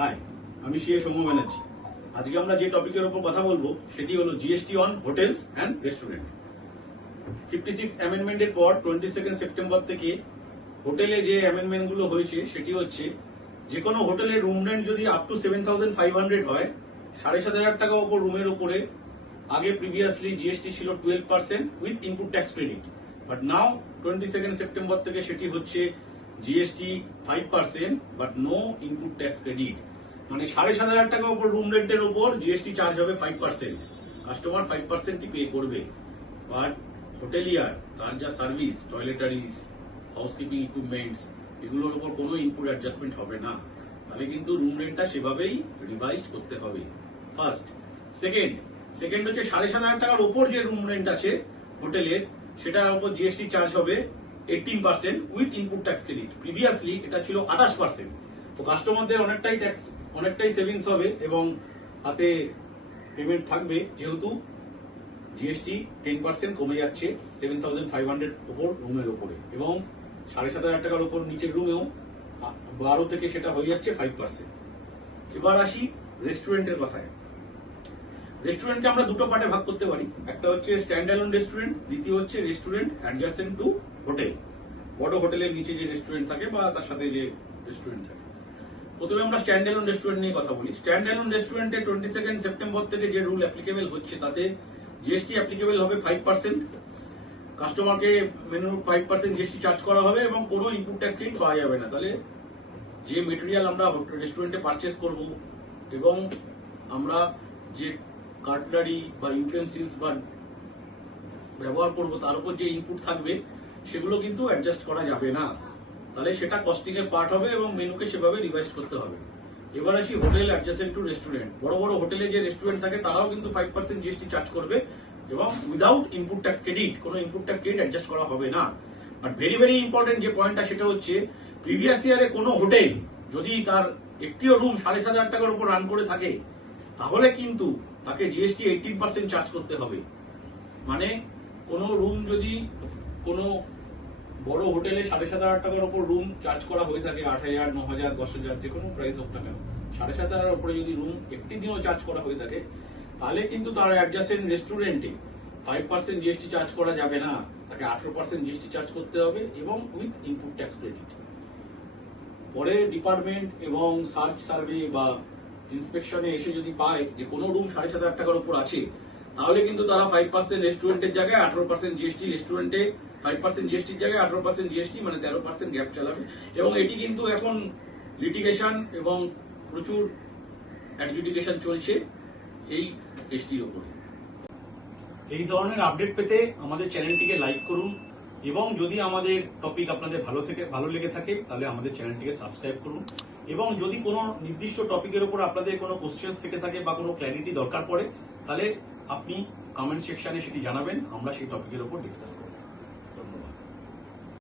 High, আমি CA Soumya Banerjee. আজকে আমরা যে টপিকের উপর কথা বলবো সেটি হলো GST on hotels and restaurant. 56 অ্যামেন্ডমেন্টের পর 22 সেপ্টেম্বর থেকে হোটেলে যে অ্যামেন্ডমেন্ট গুলো হয়েছে সেটি হচ্ছে যে কোনো হোটেলের রুম রেন্ট যদি আপ টু 7,500 হয়, 7,500 টাকা ওপর রুমের উপরে আগে প্রিভিয়াসলি জিএসটি ছিল 12% with input tax credit, but now 22 September থেকে সেটি হচ্ছে GST 5% but no input tax credit. মানে 7,500 টাকা ওপর রুম রেন্টের উপর জিএসটি চার্জ হবে 5%। কাস্টমার 5%ই পে করবে, বাট হোটেলিয়ার তার যা সার্ভিস, টয়লেটারিজ, হাউসকিপিং ইকুইপমেন্টস, এগুলোর উপর কোনো ইনপুট অ্যাডজাস্টমেন্ট হবে না। তাহলে কিন্তু রুম রেন্টটা সেভাবেই রিভাইজ করতে হবে। ফার্স্ট। সেকেন্ড হচ্ছে 7,500 টাকার ওপর যে রুম রেন্ট আছে হোটেলের, সেটার উপর জিএসটি চার্জ হবে 18% with input tax credit. Previously এটা ছিল 28%। তো কাস্টমারদের অনেকটাই সেভিংস হবে এবং হাতে পেমেন্ট থাকবে, যেহেতু জিএসটি 10% কমে যাচ্ছে 7,500 ওপর রুমের উপরে, এবং 7,500 টাকার ওপর নিচের রুমেও 12 থেকে সেটা হয়ে যাচ্ছে 5%। এবার আসি রেস্টুরেন্টের কথায়। রেস্টুরেন্টকে আমরা দুটো পার্টে ভাগ করতে পারি। একটা হচ্ছে স্ট্যান্ড অ্যালোন রেস্টুরেন্ট, দ্বিতীয় হচ্ছে রেস্টুরেন্ট অ্যাডজাসেন্ট টু হোটেল। বড় হোটেলের নিচে যে রেস্টুরেন্ট থাকে বা তার সাথে যে রেস্টুরেন্ট থাকে। প্রথমে আমরা স্ট্যান্ড অ্যালোন রেস্টুরেন্ট নিয়ে কথা বলি। স্ট্যান্ড অ্যালোন রেস্টুরেন্টে 22 সেপ্টেম্বর থেকে যে রুল অ্যাপ্লিকেবল হচ্ছে তাতে জিএসটি অ্যাপ্লিকেবল হবে 5%। কাস্টমারকে মেনুর 5% জিএসটি চার্জ করা হবে এবং কোনো ইনপুট ট্যাক্স ক্রেডিট পাওয়া যাবে না। তাহলে যে মেটেরিয়াল আমরা রেস্টুরেন্টে পারচেস করব এবং আমরা যে কাটলারি বা ইউটেন্সিলস বা ব্যবহার করব তার উপর যে ইনপুট থাকবে সেগুলো কিন্তু অ্যাডজাস্ট করা যাবে না। তাহলে সেটা কস্টিং এর পার্ট হবে এবং মেনুকে সেভাবে রিভাইজ করতে হবে। এবার আসি হোটেল অ্যাডজাসেন্ট টু রেস্টুরেন্ট। বড় বড় হোটেলে যে রেস্টুরেন্ট থাকে তারাও কিন্তু 5% জিএসটি চার্জ করবে এবং উইদাউট ইনপুট ট্যাক্স ক্রেডিট, কোনো ইনপুট ট্যাক্স ক্রেডিট অ্যাডজাস্ট করা হবে না। বাট ভেরি ইম্পর্টেন্ট যে পয়েন্টটা সেটা হচ্ছে প্রিভিয়াস ইয়ারে কোনো হোটেল যদি তার একটিও রুম 7,500 টাকার উপর রান করে থাকে তাহলে কিন্তু তাকে জিএসটি 18% চার্জ করতে হবে। মানে কোনো রুম যদি কোনো বড় হোটেলে 7,500 টাকার উপর রুম চার্জ করা হয়ে থাকে, 8,000, 9,000, 10,000 যে কোনো প্রাইস হোক না কেন, 7,500 উপরে যদি রুম একটি দিনও চার্জ করা হয়ে থাকে তাহলে কিন্তু তার অ্যাডজাসেন্ট রেস্টুরেন্টে 5% জিএসটি চার্জ করা যাবে না, তাকে 18% জিএসটি চার্জ করতে হবে এবং উইথ ইনপুট ট্যাক্স ক্রেডিট। পরে ডিপার্টমেন্ট এবং সার্চ সার্ভে বা ইন্সপেকশনে এসে যদি পায় যে কোনো রুম 7,500 টাকার উপর আছে, তাহলে কিন্তু তারা 5% রেস্টুরেন্টের জায়গায় 18% জিএসটি, রেস্টুরেন্টে 5% জিএসটির জায়গায় 18% জিএসটি, মানে 13% গ্যাপ চালাবে। এবং এটি কিন্তু এখন লিটিগেশন এবং প্রচুর অ্যাডজুডিকেশন চলছে এই এসটির উপরে। এই ধরনের আপডেট পেতে আমাদের চ্যানেলটিকে লাইক করুন এবং যদি আমাদের টপিক আপনাদের ভালো লেগে থাকে তাহলে আমাদের চ্যানেলটিকে সাবস্ক্রাইব করুন। এবং যদি কোনো নির্দিষ্ট টপিকের উপর আপনাদের কোনো কোশ্চেন থেকে থাকে বা কোনো ক্ল্যারিটি দরকার পড়ে তাহলে আপনি কমেন্ট সেকশনে সেটি জানাবেন, আমরা সেই টপিকের উপর ডিসকাস করব।